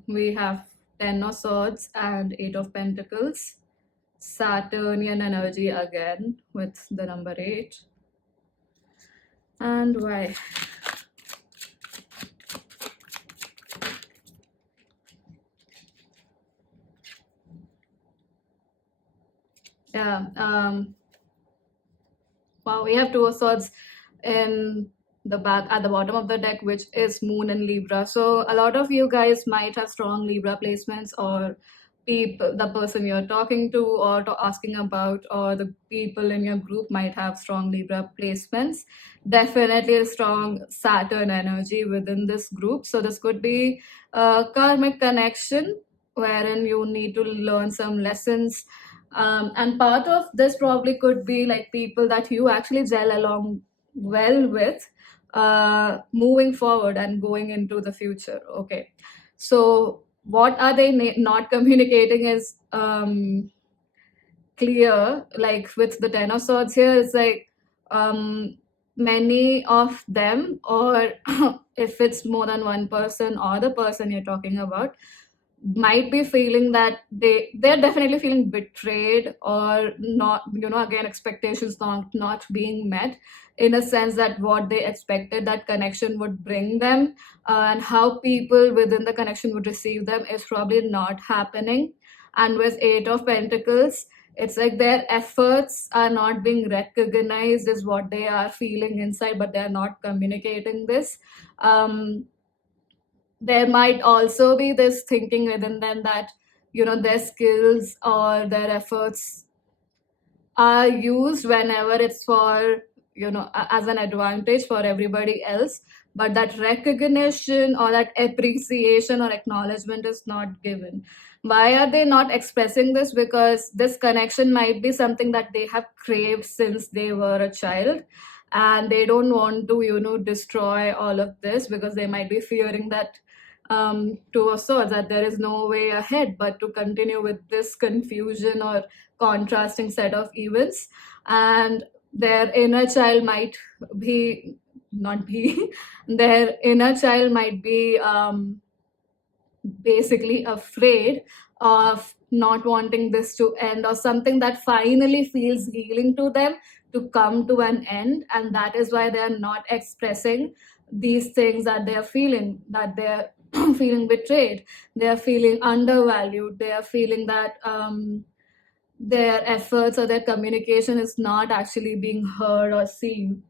We have Ten of Swords and Eight of Pentacles. Saturnian energy again with the number 8. And why? Yeah, Wow, we have two of swords in the back at the bottom of the deck, which is Moon and Libra. So a lot of you guys might have strong Libra placements, or people, the person you're talking to or asking about, or the people in your group might have strong Libra placements. Definitely a strong Saturn energy within this group. So this could be a karmic connection wherein you need to learn some lessons, and part of this probably could be like people that you actually gel along well with, moving forward and going into the future. Okay, so what are they not communicating is clear. Like with the Ten of Swords here, it's like many of them, or if it's more than one person or the person you're talking about, might be feeling that they're definitely feeling betrayed, or not, again, expectations not being met, in a sense that what they expected that connection would bring them, and how people within the connection would receive them is probably not happening. And with Eight of Pentacles, it's like their efforts are not being recognized, is what they are feeling inside, but they're not communicating this. There might also be this thinking within them that their skills or their efforts are used whenever it's for as an advantage for everybody else, but that recognition or that appreciation or acknowledgement is not given. Why are they not expressing this? Because this connection might be something that they have craved since they were a child, and they don't want to destroy all of this, because they might be fearing that, Two of Swords, that there is no way ahead but to continue with this confusion or contrasting set of events. And their inner child might be not be their inner child might be basically afraid of not wanting this to end, or something that finally feels healing to them to come to an end. And that is why they are not expressing these things that they are feeling, that they're feeling betrayed, they are feeling undervalued, they are feeling that their efforts or their communication is not actually being heard or seen.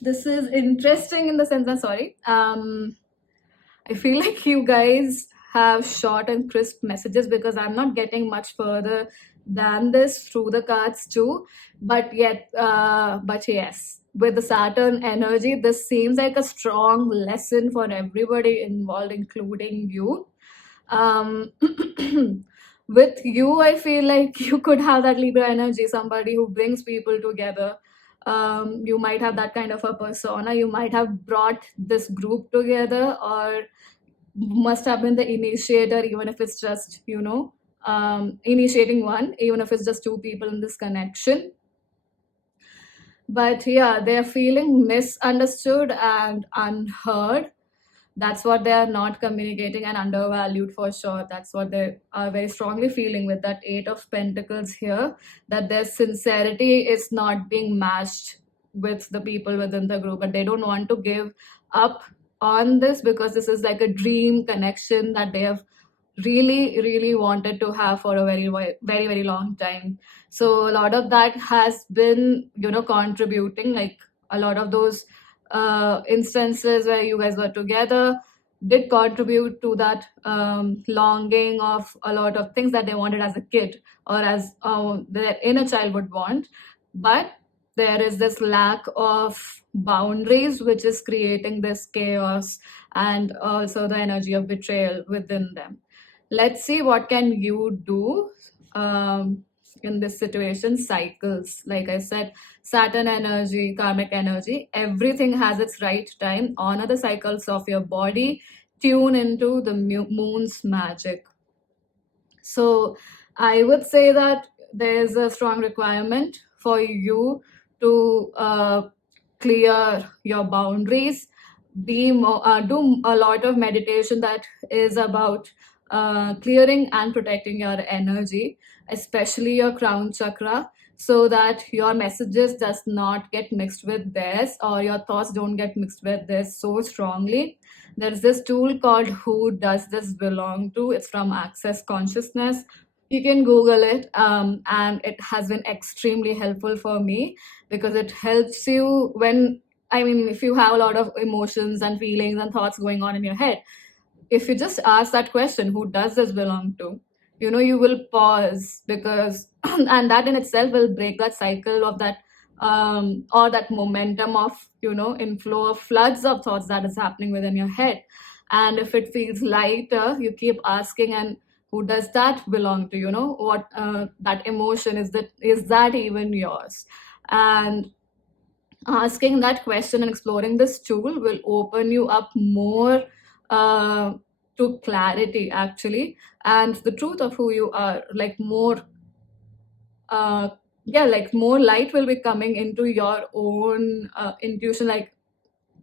This is interesting in the sense that, sorry, I feel like you guys have short and crisp messages, because I'm not getting much further than this through the cards too. But yes, with the Saturn energy, this seems like a strong lesson for everybody involved, including you. um with you, I feel like you could have that Libra energy, somebody who brings people together. You might have that kind of a persona, you might have brought this group together, or must have been the initiator, even if it's just initiating one, even if it's just two people in this connection. But yeah, they're feeling misunderstood and unheard. That's what they are not communicating, and undervalued for sure. That's what they are very strongly feeling with that Eight of Pentacles here, that their sincerity is not being matched with the people within the group, but they don't want to give up on this, because this is like a dream connection that they have really really wanted to have for a very long time. So a lot of that has been contributing, like a lot of those instances where you guys were together did contribute to that longing of a lot of things that they wanted as a kid, or as their inner child would want. But there is this lack of boundaries, which is creating this chaos, and also the energy of betrayal within them. Let's see what can you do in this situation. Cycles, like I said, Saturn energy, karmic energy, everything has its right time. Honor the cycles of your body, tune into the moon's magic. So I would say that there's a strong requirement for you to clear your boundaries, be more, do a lot of meditation that is about clearing and protecting your energy, especially your crown chakra, so that your messages does not get mixed with theirs, or your thoughts don't get mixed with theirs so strongly. There's this tool called Who Does This Belong To? It's from Access Consciousness. You can Google it, and it has been extremely helpful for me because it helps you when, I mean, if you have a lot of emotions and feelings and thoughts going on in your head, if you just ask that question, who does this belong to? You will pause because, and that in itself will break that cycle of that, or that momentum of, inflow of floods of thoughts that is happening within your head. And if it feels lighter, you keep asking, and who does that belong to? What, that emotion is that even yours? And asking that question and exploring this tool will open you up more, uh, to clarity, actually, and the truth of who you are, like more, uh, yeah, like more light will be coming into your own, intuition, like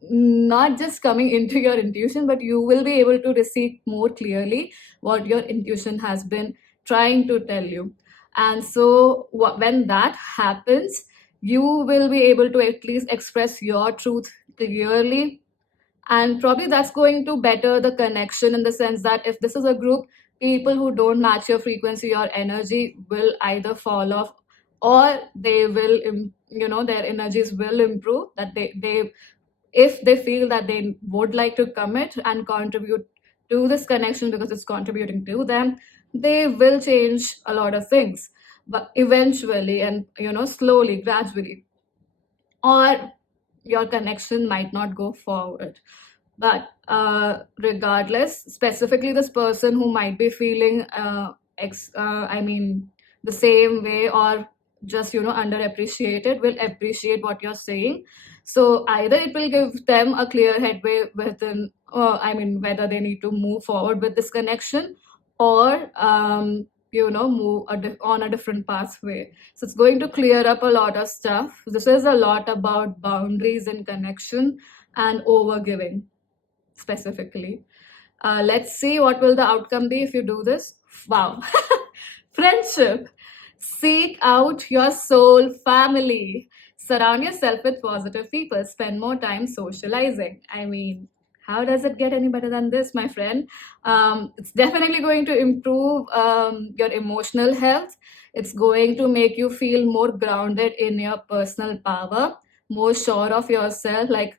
not just coming into your intuition, but you will be able to receive more clearly what your intuition has been trying to tell you. And so when that happens, you will be able to at least express your truth clearly, and probably that's going to better the connection, in the sense that if this is a group, people who don't match your frequency, your energy will either fall off, or they will their energies will improve, that they if they feel that they would like to commit and contribute to this connection because it's contributing to them, they will change a lot of things, but eventually, and slowly, gradually, or your connection might not go forward. But regardless, specifically this person who might be feeling, I mean, the same way, or just underappreciated, will appreciate what you're saying. So either it will give them a clear headway within, I mean, whether they need to move forward with this connection, or move on a different pathway. So it's going to clear up a lot of stuff. This is a lot about boundaries and connection and overgiving, specifically. Let's see what will the outcome be if you do this. Wow. Friendship. Seek out your soul family. Surround yourself with positive people. Spend more time socializing. I mean, how does it get any better than this, my friend? It's definitely going to improve, your emotional health. It's going to make you feel more grounded in your personal power, more sure of yourself. Like,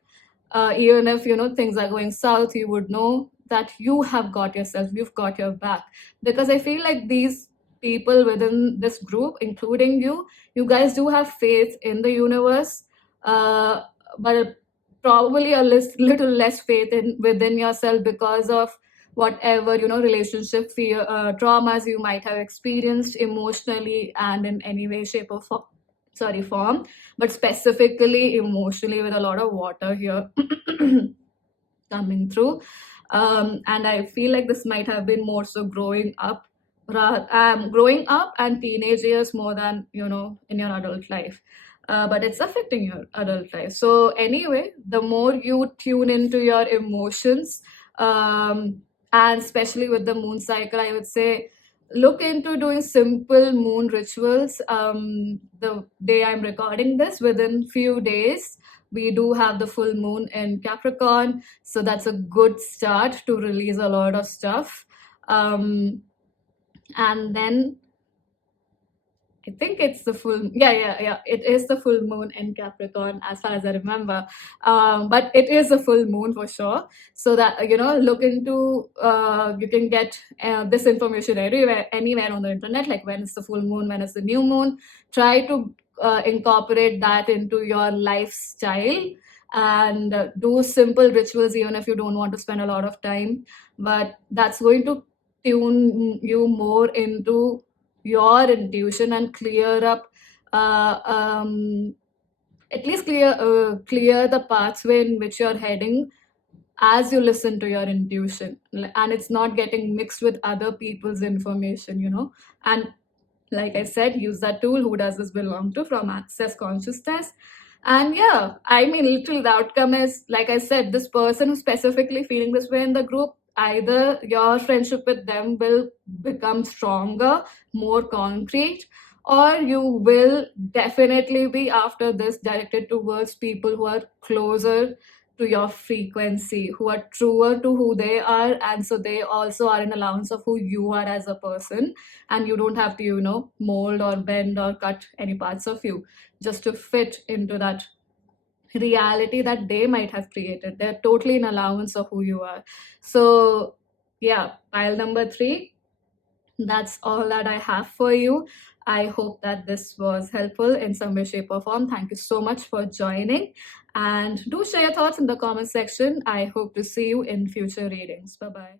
even if things are going south, you would know that you have got yourself, you've got your back. Because I feel like these people within this group, including you guys do have faith in the universe, uh, but probably a little less faith in within yourself because of whatever relationship fear, traumas you might have experienced emotionally and in any way, shape, or form, but specifically emotionally, with a lot of water here coming through. And I feel like this might have been more so growing up and teenage years more than in your adult life. But it's affecting your adult life. So anyway, the more you tune into your emotions, and especially with the moon cycle, I would say look into doing simple moon rituals. The day I'm recording this, within few days, we do have the full moon in Capricorn, so that's a good start to release a lot of stuff. And then I think it's the full, yeah. It is the full moon in Capricorn, as far as I remember. But it is a full moon for sure. So that look into, you can get this information anywhere on the internet, like when it's the full moon, when it's the new moon. Try to incorporate that into your lifestyle, and do simple rituals, even if you don't want to spend a lot of time. But that's going to tune you more into your intuition and clear up, at least clear the pathway in which you're heading, as you listen to your intuition, and it's not getting mixed with other people's information, and like I said, use that tool, who does this belong to, from Access Consciousness. And yeah, I mean, literally the outcome is, like I said, this person who's specifically feeling this way in the group, either your friendship with them will become stronger, more concrete, or you will definitely be after this directed towards people who are closer to your frequency, who are truer to who they are, and so they also are an allowance of who you are as a person. And you don't have to, mold or bend or cut any parts of you just to fit into that reality that they might have created. They're totally an allowance of who you are. So yeah, pile number 3, that's all that I have for you. I hope that this was helpful in some way, shape, or form. Thank you so much for joining. And do share your thoughts in the comment section. I hope to see you in future readings. Bye bye.